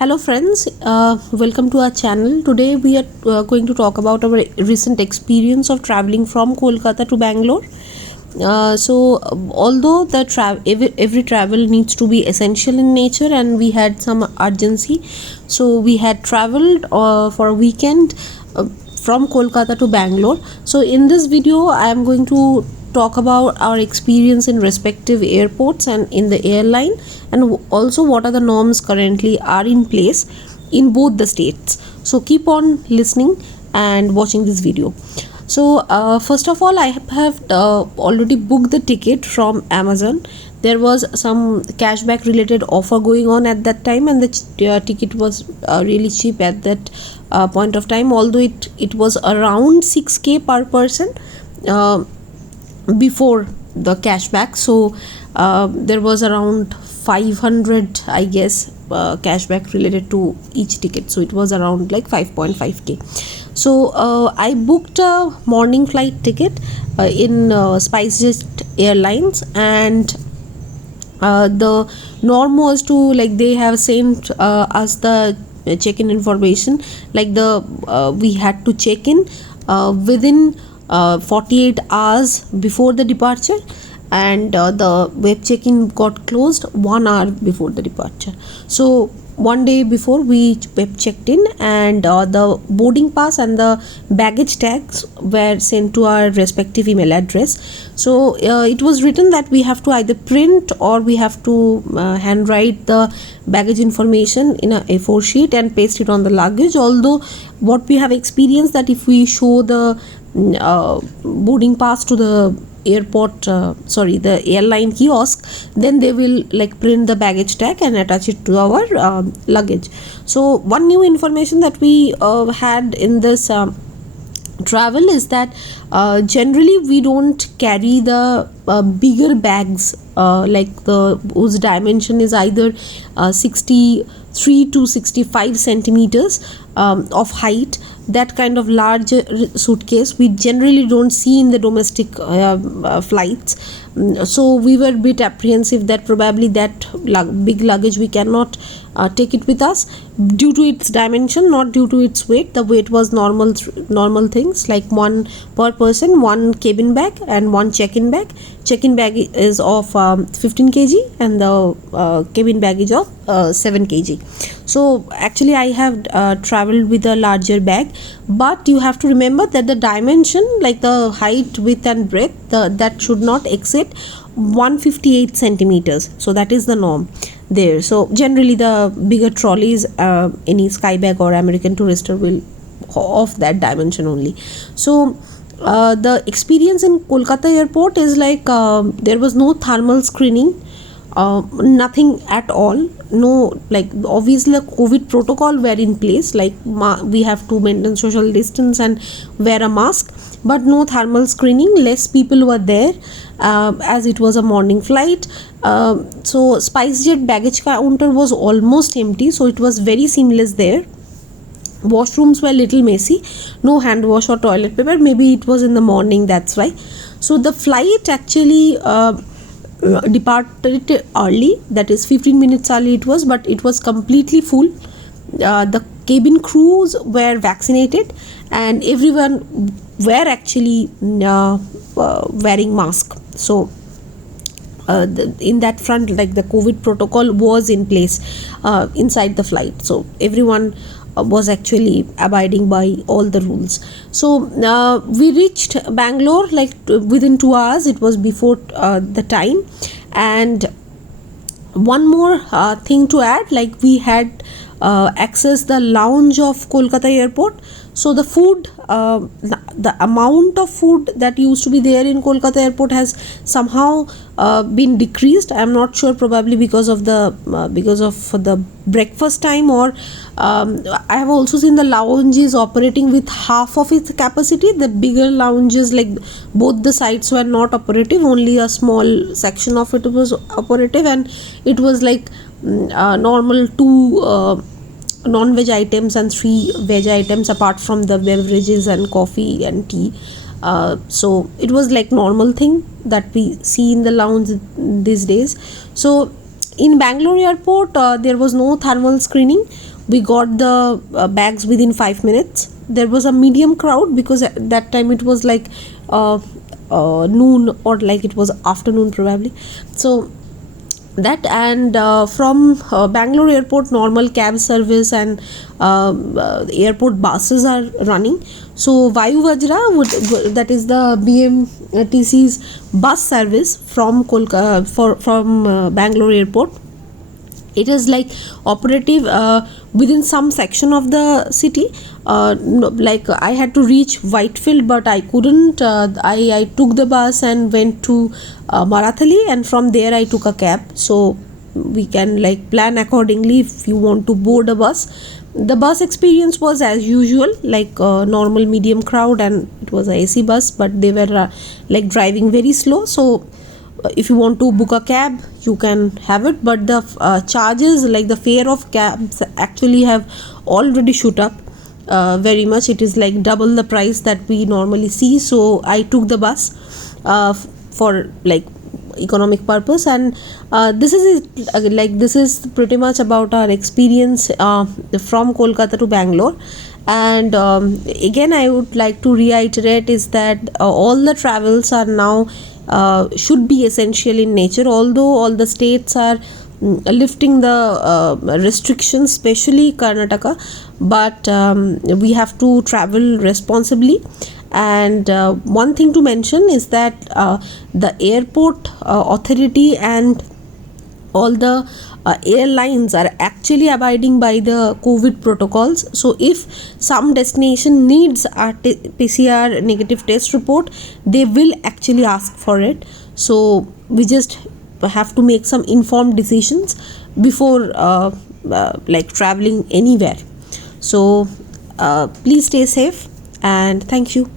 Hello friends, welcome to our channel. Today we are going to talk about our recent experience of traveling from Kolkata to Bangalore. Although every travel needs to be essential in nature and we had some urgency, so we had traveled for a weekend from Kolkata to Bangalore. So in this video I am going to talk about our experience in respective airports and in the airline, and also what are the norms currently are in place in both the states. So keep on listening and watching this video. First of all, I have already booked the ticket from Amazon. There was some cashback related offer going on at that time, and the ticket was really cheap at that point of time, although it was around 6k per person before the cashback. There was around 500, I guess, cashback related to each ticket, so it was around like 5.5k. I booked a morning flight ticket in SpiceJet Airlines, and the norm was to, like, they have sent us the check-in information, like we had to check in within 48 hours before the departure, and the web check-in got closed 1 hour before the departure. So one day before we web checked in, and the boarding pass and the baggage tags were sent to our respective email address. So it was written that we have to either print or we have to handwrite the baggage information in a A4 sheet and paste it on the luggage. Although what we have experienced, that if we show the boarding pass to the the airline kiosk, then they will like print the baggage tag and attach it to our luggage. So one new information that we had in this travel is that generally we don't carry the bigger bags, whose dimension is either 63 to 65 centimeters of height. That kind of large suitcase we generally don't see in the domestic flights. So we were a bit apprehensive that probably that big luggage we cannot take it with us due to its dimension, not due to its weight. The weight was normal things, like one per person, one cabin bag and one check-in bag. Check-in bag is of 15 kg and the cabin bag is of 7 kg. So actually I have traveled with a larger bag, but you have to remember that the dimension, like the height, width and breadth, that should not exceed 158 centimeters. So that is the norm there. So generally the bigger trolleys, any Skybag or American Tourister will of that dimension only. So the experience in Kolkata airport is like there was no thermal screening, nothing at all. No, like obviously the COVID protocol were in place, like we have to maintain social distance and wear a mask, but no thermal screening. Less people were there as it was a morning flight. So SpiceJet baggage counter was almost empty, so it was very seamless there. Washrooms were little messy, no hand wash or toilet paper. Maybe it was in the morning, that's why. So the flight actually departed early, that is 15 minutes early it was, but it was completely full. The cabin crews were vaccinated and everyone were actually wearing mask. So in that front, like the COVID protocol was in place inside the flight, so everyone was actually abiding by all the rules. So we reached Bangalore like within 2 hours. It was before the time. And one more thing to add, like we had accessed the lounge of Kolkata airport. So the food, the amount of food that used to be there in Kolkata airport has somehow been decreased. I am not sure, probably because of the breakfast time, or I have also seen the lounges operating with half of its capacity. The bigger lounges, like both the sides, were not operative. Only a small section of it was operative, and it was like normal 2 non-veg items and 3 veg items, apart from the beverages and coffee and tea. So it was like normal thing that we see in the lounge these days. So In Bangalore airport, there was no thermal screening. We got the bags within 5 minutes. There was a medium crowd because at that time it was like uh, noon, or like it was afternoon probably. So that, and from Bangalore airport, normal cab service and airport buses are running. So Vayu Vajra that is the BMTC's bus service from from Bangalore airport. It is like operative within some section of the city. No, like I had to reach Whitefield, but I couldn't. I took the bus and went to Marathali, and from there I took a cab. So we can like plan accordingly if you want to board a bus. The bus experience was as usual, like normal medium crowd, and it was a AC bus, but they were like driving very slow. So if you want to book a cab, you can have it, but the charges, like the fare of cabs, actually have already shoot up very much. It is like double the price that we normally see. So I took the bus for like economic purpose. And this is it, like this is pretty much about our experience from Kolkata to Bangalore. And again, I would like to reiterate is that all the travels are now should be essential in nature, although all the states are lifting the restrictions, especially Karnataka. But we have to travel responsibly. And one thing to mention is that the airport authority and all the airlines are actually abiding by the COVID protocols. So if some destination needs a PCR negative test report, they will actually ask for it. So we just have to make some informed decisions before like traveling anywhere. So please stay safe, and thank you.